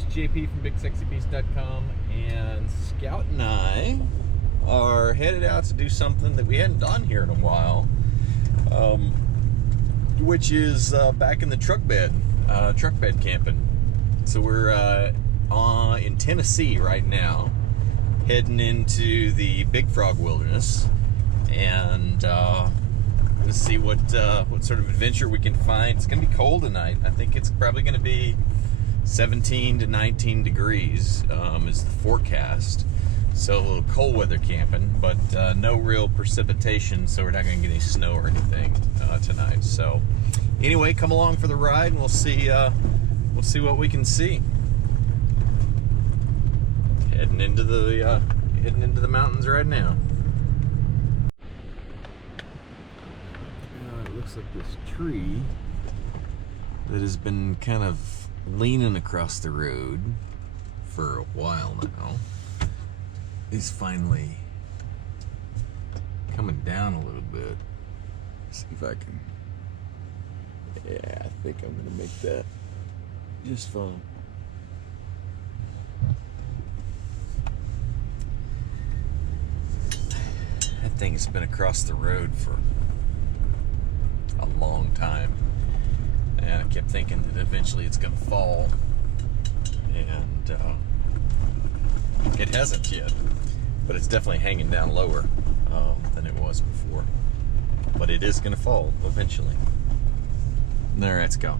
it's JP from BigSexyBeast.com, and Scout and I are headed out to do something that we hadn't done here in a while, which is back in the truck bed camping. So we're in Tennessee right now, heading into the Big Frog Wilderness, and let's see what sort of adventure we can find. It's going to be cold tonight. I think it's probably going to be 17 to 19 degrees is the forecast. So a little cold weather camping, but no real precipitation, so we're not going to get any snow or anything tonight. So anyway, come along for the ride, and we'll see what we can see. Heading into the mountains right now. It looks like this tree that has been kind of leaning across the road for a while now is finally coming down a little bit. Let's see if I can. Yeah, I think I'm gonna make that just fine. That thing has been across the road for a long time, and I kept thinking that eventually it's gonna fall, and it hasn't yet, but it's definitely hanging down lower than it was before. But it is gonna fall eventually. There, let's go.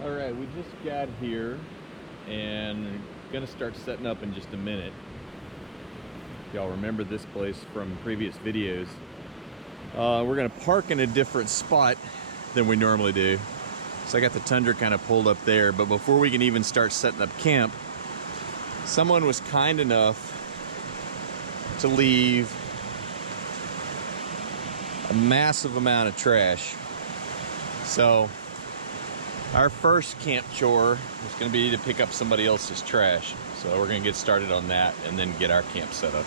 Alright, we just got here and gonna start setting up in just a minute. If y'all remember this place from previous videos. We're gonna park in a different spot than we normally do. So I got the Tundra kind of pulled up there, but before we can even start setting up camp, someone was kind enough to leave a massive amount of trash. So our first camp chore is going to be to pick up somebody else's trash. So we're going to get started on that and then get our camp set up.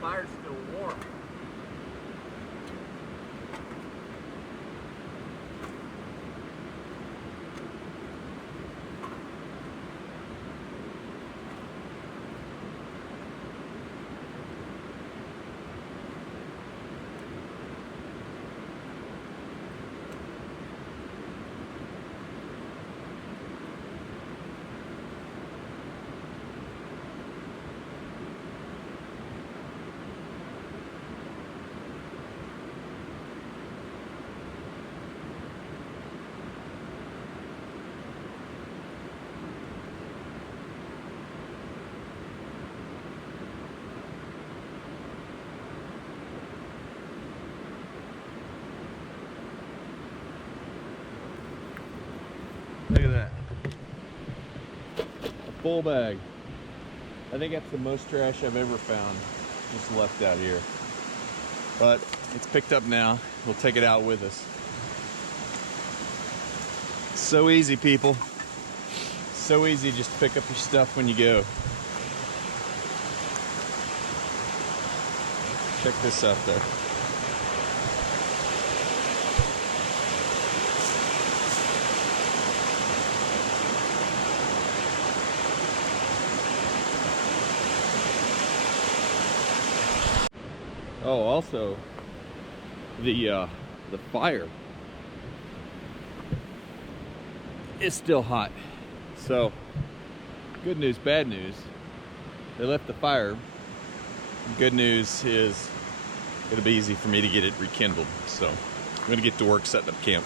Fire's still warm. Full bag. I think that's the most trash I've ever found just left out here. But it's picked up now. We'll take it out with us. So easy, people. So easy just to pick up your stuff when you go. Check this out though. Oh, also the fire is still hot. So, good news, bad news. They left the fire. Good news is it'll be easy for me to get it rekindled. So, I'm gonna get to work setting up camp.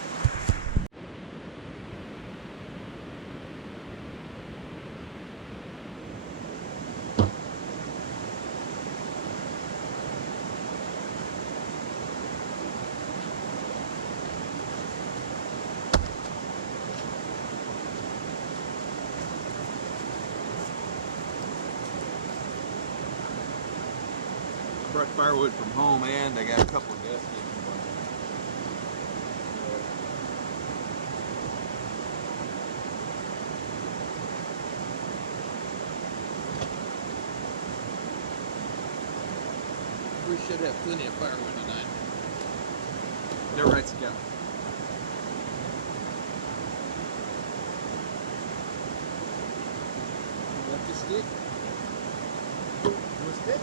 Brought firewood from home, and I got a couple of gas stations. We should have plenty of firewood tonight. No right, Scout. Left your stick. You stick?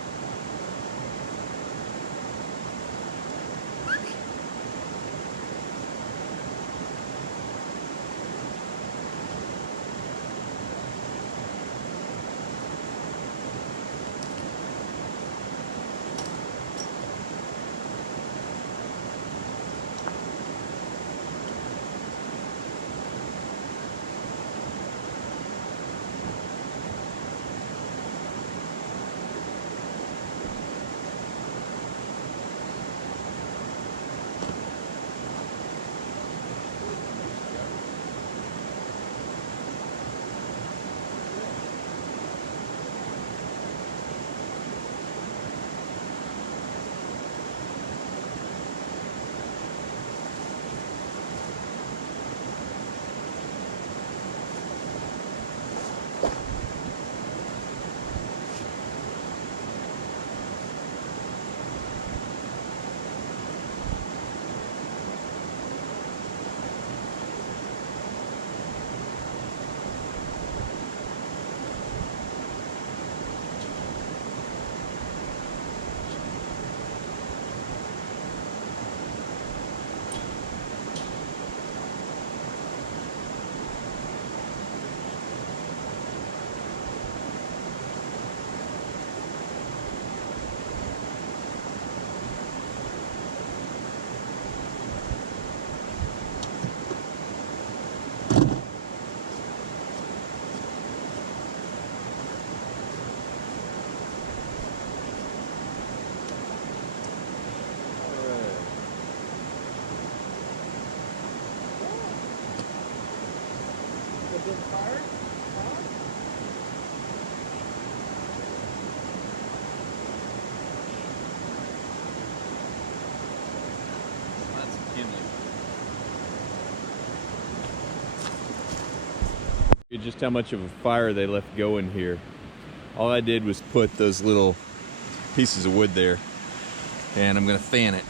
Just how much of a fire they left going here. All I did was put those little pieces of wood there, and I'm gonna fan it.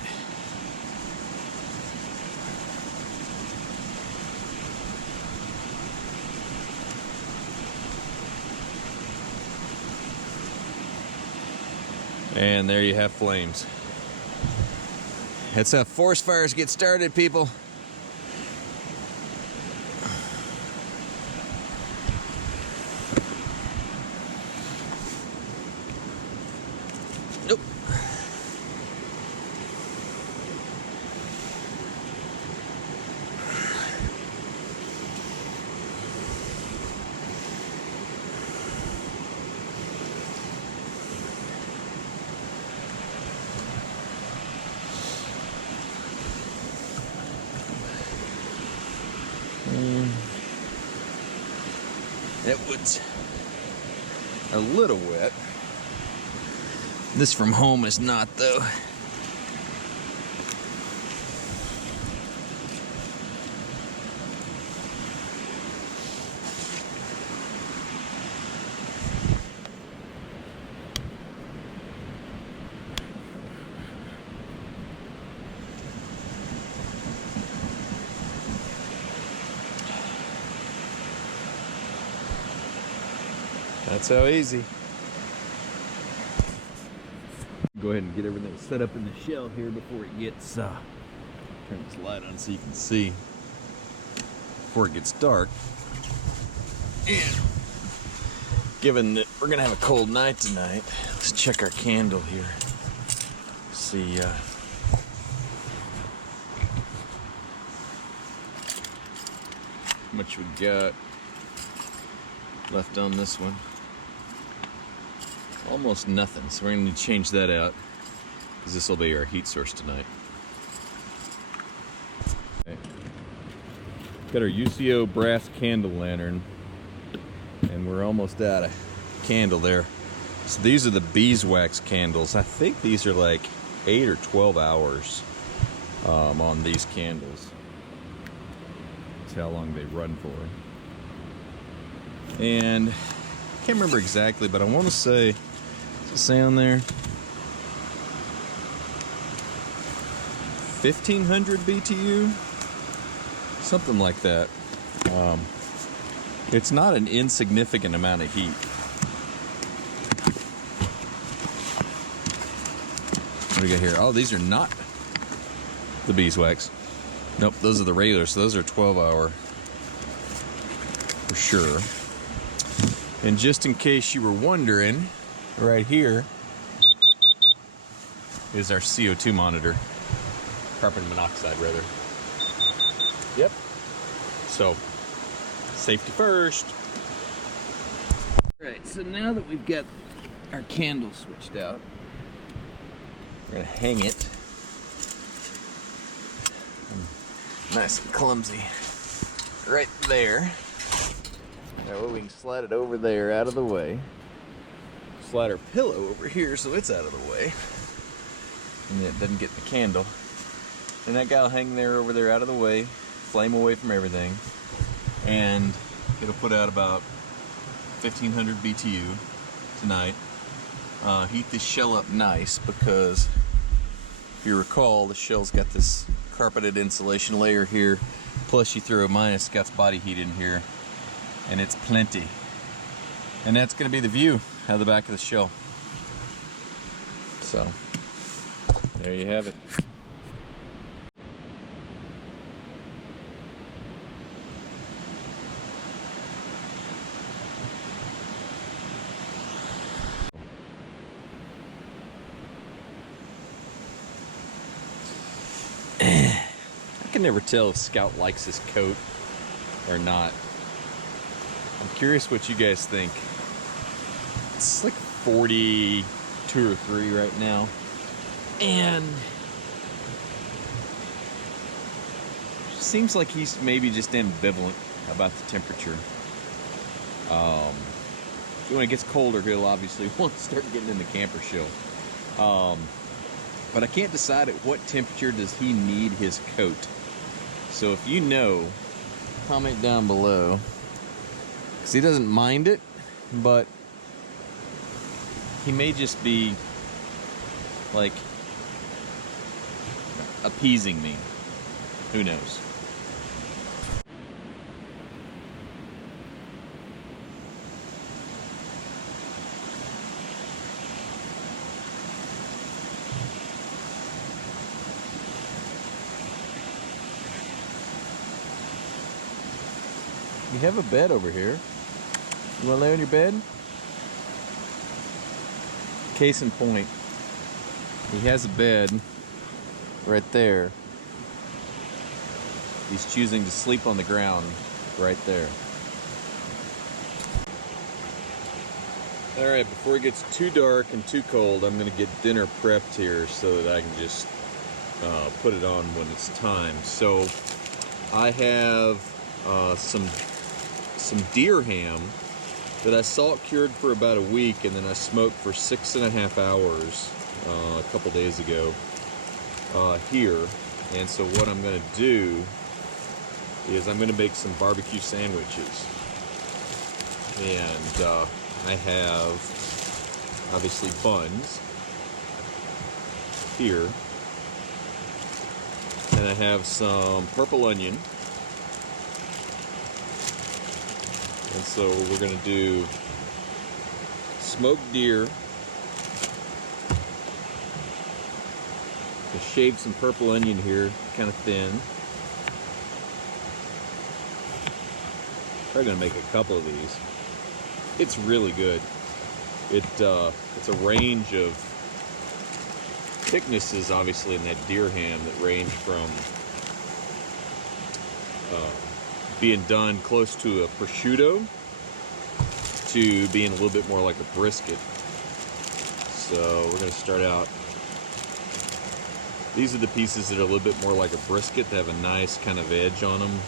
And there you have flames. That's how forest fires get started, people. Nope. That wood's a little wet. This from home is not, though. That's how easy. Go ahead and get everything set up in the shell here before it gets, turn this light on so you can see, before it gets dark. And given that we're gonna have a cold night tonight, let's check our candle here. See, how much we got left on this one. Almost nothing, so we're going to change that out because this will be our heat source tonight. Okay. Got our UCO brass candle lantern, and we're almost out of candle there. So these are the beeswax candles. I think these are like 8 or 12 hours on these candles. That's how long they run for. And I can't remember exactly, but I want to say, does it say on there 1500 BTU? Something like that. It's not an insignificant amount of heat. What do we got here? Oh, these are not the beeswax. Nope, those are the regular, so those are 12-hour for sure. And just in case you were wondering, right here is our CO2 monitor. Carbon monoxide, rather. Yep. So, safety first. All right, so now that we've got our candle switched out, we're gonna hang it. Nice and clumsy. Right there. That way we can slide it over there out of the way. Slide our pillow over here so it's out of the way. And it doesn't get the candle. And that guy will hang there over there out of the way, flame away from everything. And it'll put out about 1500 BTU tonight. Heat this shell up nice because if you recall, the shell's got this carpeted insulation layer here. Plus you throw a minus Scott's body heat in here. And it's plenty. And that's going to be the view out of the back of the shell. So, there you have it. I can never tell if Scout likes his coat or not. I'm curious what you guys think. It's like 42 or 3 right now. And seems like he's maybe just ambivalent about the temperature. When it gets colder, he'll obviously want to start getting in the camper shell. But I can't decide at what temperature does he need his coat. So if you know, comment down below. Because he doesn't mind it, but he may just be like appeasing me. Who knows? You have a bed over here. You want to lay on your bed? Case in point, he has a bed right there. He's choosing to sleep on the ground right there. Alright, before it gets too dark and too cold, I'm going to get dinner prepped here so that I can just put it on when it's time. So I have some deer ham that I salt cured for about a week, and then I smoked for 6.5 hours a couple days ago here. And so what I'm going to do is I'm going to make some barbecue sandwiches. And I have obviously buns here, and I have some purple onion. And so we're going to do smoked deer. I shaved some purple onion here, kind of thin. Probably going to make a couple of these. It's really good. It's a range of thicknesses, obviously, in that deer ham that range from being done close to a prosciutto to being a little bit more like a brisket. So we're going to start out. These are the pieces that are a little bit more like a brisket. They have a nice kind of edge on them,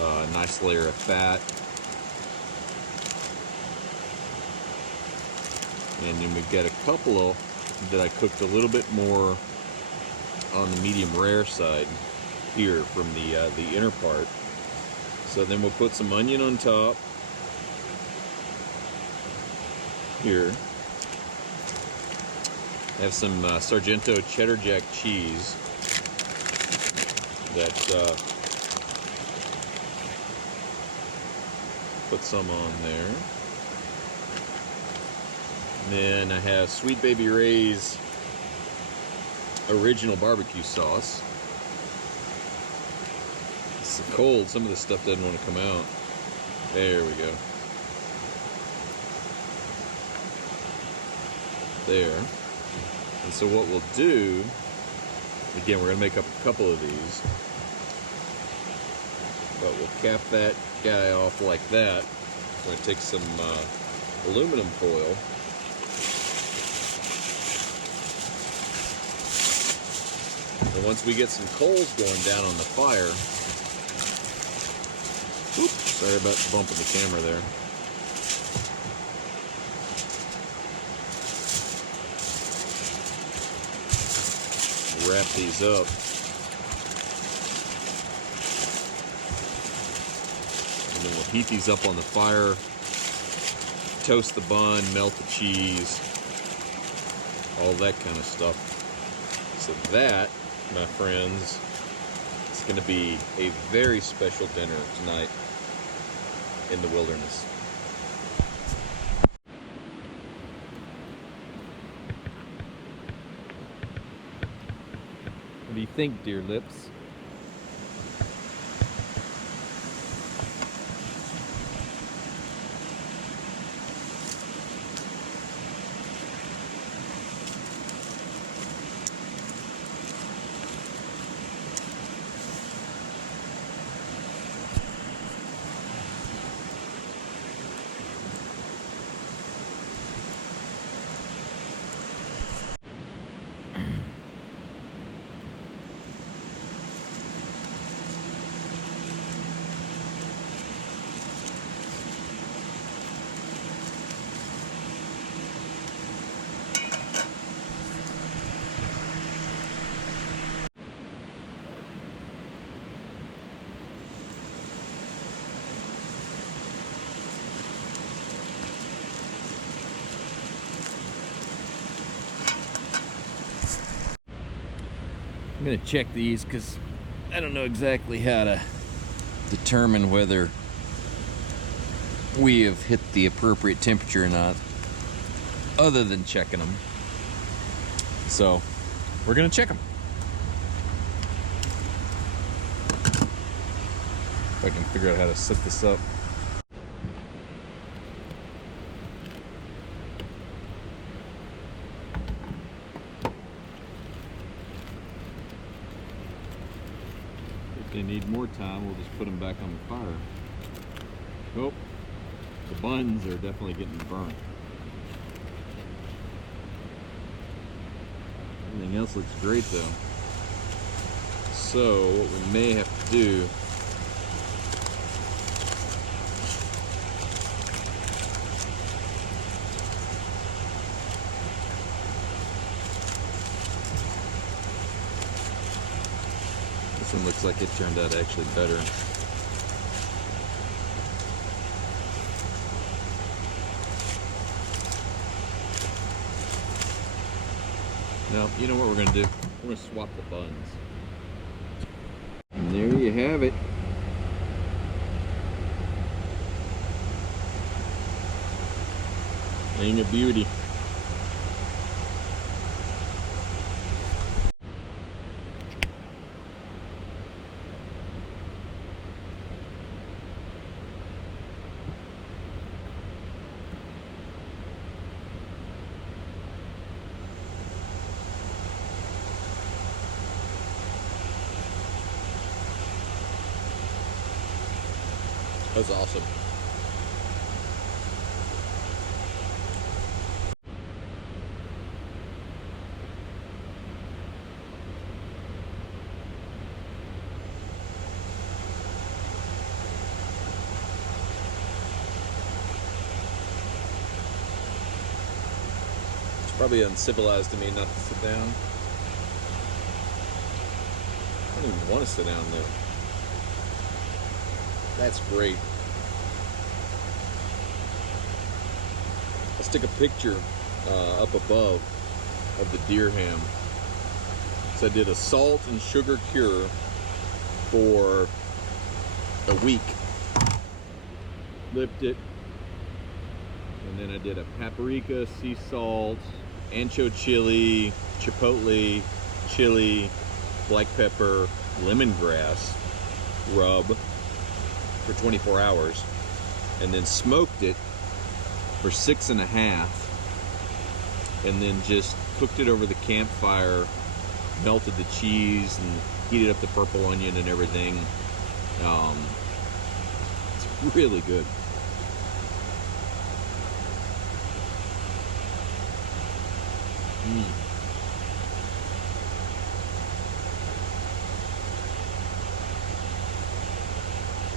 a nice layer of fat. And then we've got a couple that I cooked a little bit more on the medium rare side here from the inner part. So then we'll put some onion on top here. I have some Sargento cheddar jack cheese that put some on there. And then I have Sweet Baby Ray's original barbecue sauce. It's cold, some of this stuff doesn't want to come out. There we go. There. And so what we'll do, again, we're going to make up a couple of these, but we'll cap that guy off like that. I'm going to take some aluminum foil. And once we get some coals going down on the fire, oops, sorry about bumping the camera there. Wrap these up. And then we'll heat these up on the fire, toast the bun, melt the cheese, all that kind of stuff. So that, my friends, is going to be a very special dinner tonight in the wilderness. What do you think, dear lips? I'm going to check these because I don't know exactly how to determine whether we have hit the appropriate temperature or not, other than checking them. So we're going to check them. If I can figure out how to set this up. If they need more time, we'll just put them back on the fire. Oh, the buns are definitely getting burnt. Everything else looks great though. So what we may have to do This one looks like it turned out actually better. Now, you know what we're gonna do? We're gonna swap the buns. And there you have it. Ain't a beauty. That's awesome. It's probably uncivilized of me not to sit down. I don't even want to sit down though. That's great. I'll stick a picture up above of the deer ham. So I did a salt and sugar cure for a week. Lipped it. And then I did a paprika, sea salt, ancho chili, chipotle, chili, black pepper, lemongrass rub for 24 hours, and then smoked it for 6.5, and then just cooked it over the campfire, melted the cheese and heated up the purple onion and everything. It's really good.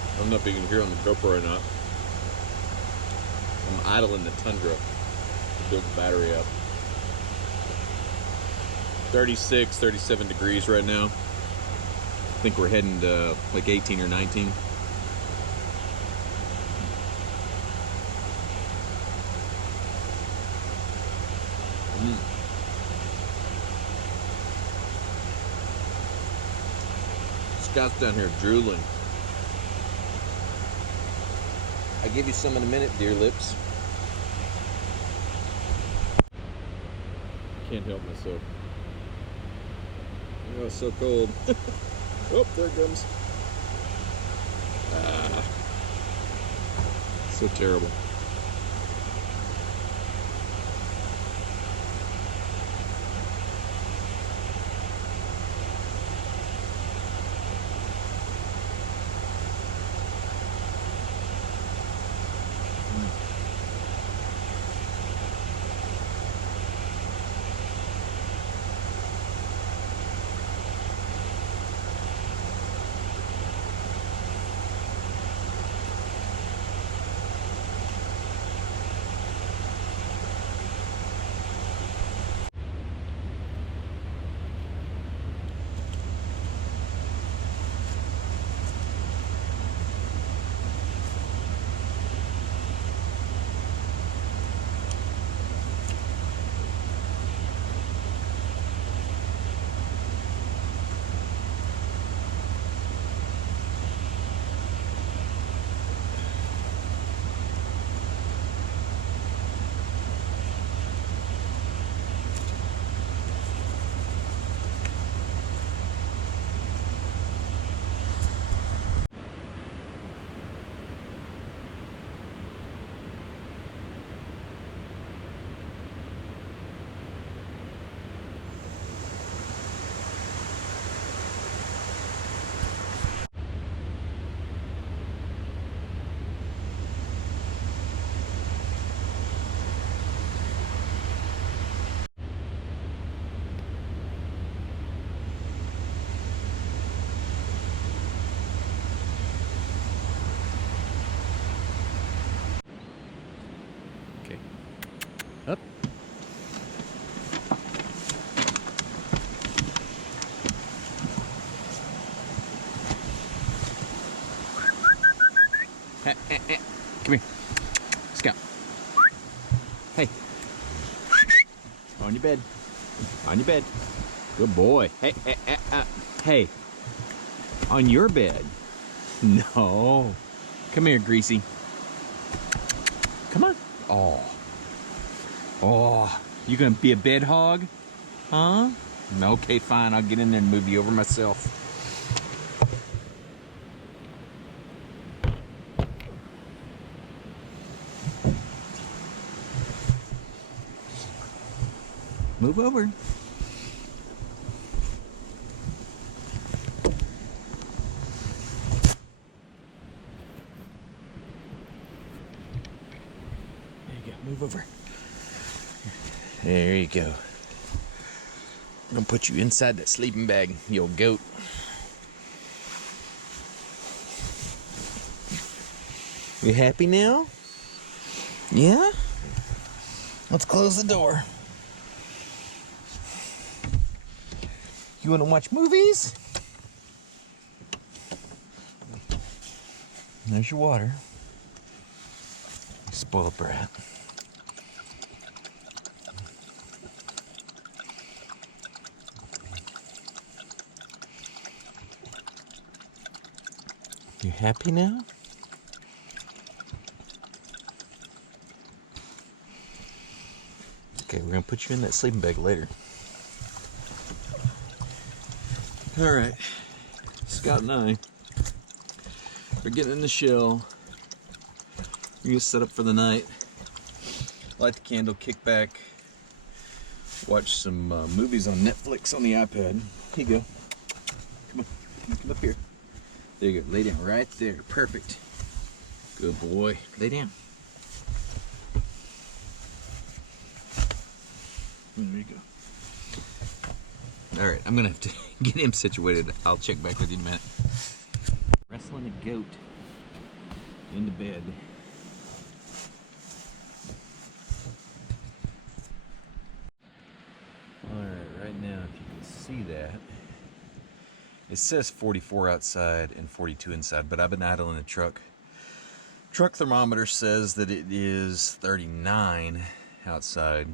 I don't know if you can hear on the GoPro or not. I'm idling the Tundra to build the battery up. 36, 37 degrees right now. I think we're heading to like 18 or 19. Scott's down here drooling. I'll give you some in a minute, dear lips. Can't help myself. Oh, it's so cold. Oh, there it comes. Ah, so terrible. Hey. On your bed. On your bed. Good boy. Hey, hey. On your bed. No. Come here, Greasy. Come on. Oh. Oh. You gonna be a bed hog? Huh? Okay, fine. I'll get in there and move you over myself. Move over. There you go. Move over. There you go. I'm gonna put you inside that sleeping bag, you old goat. You happy now? Yeah? Let's close the door. You wanna watch movies? There's your water. Spoiled brat. You happy now? Okay, we're gonna put you in that sleeping bag later. Alright, Scout and I are getting in the shell. We're gonna set up for the night. Light the candle, kick back, watch some movies on Netflix on the iPad. Here you go. Come on, come up here. There you go, lay down right there, perfect. Good boy, lay down. There you go. All right, I'm gonna have to get him situated. I'll check back with you in a minute. Wrestling a goat into bed. All right, right now, if you can see that, it says 44 outside and 42 inside, but I've been idling the truck. Truck thermometer says that it is 39 outside.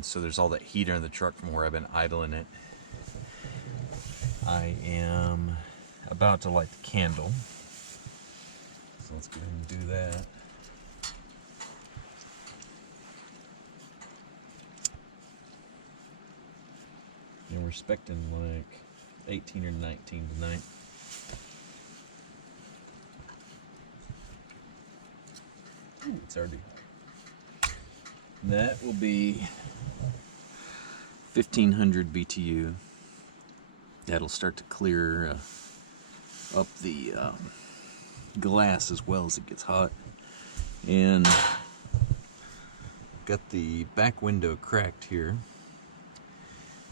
So there's all that heater in the truck from where I've been idling it. I am about to light the candle. So let's go ahead and do that. And we're expecting like 18 or 19 tonight. Ooh, it's already. That will be 1500 BTU. That'll start to clear up the glass as well as it gets hot. And got the back window cracked here.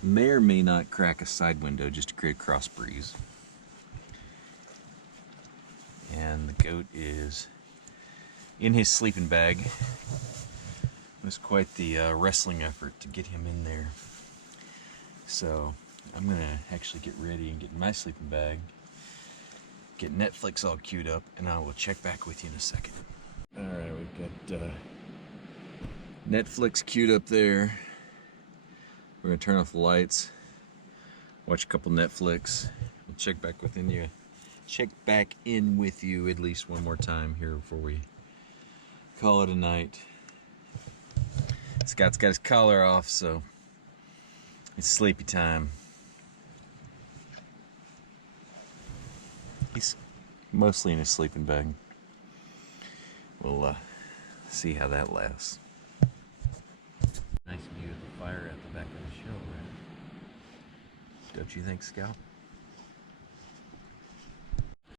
May or may not crack a side window just to create cross breeze. And the goat is in his sleeping bag. It was quite the wrestling effort to get him in there. So I'm gonna actually get ready and get in my sleeping bag, get Netflix all queued up, and I will check back with you in a second. All right, we've got Netflix queued up there. We're gonna turn off the lights, watch a couple Netflix. We'll check back in with you at least one more time here before we call it a night. Scott's got his collar off, so it's sleepy time. He's mostly in his sleeping bag. We'll see how that lasts. Nice view of the fire at the back of the show, right? Don't you think, Scout?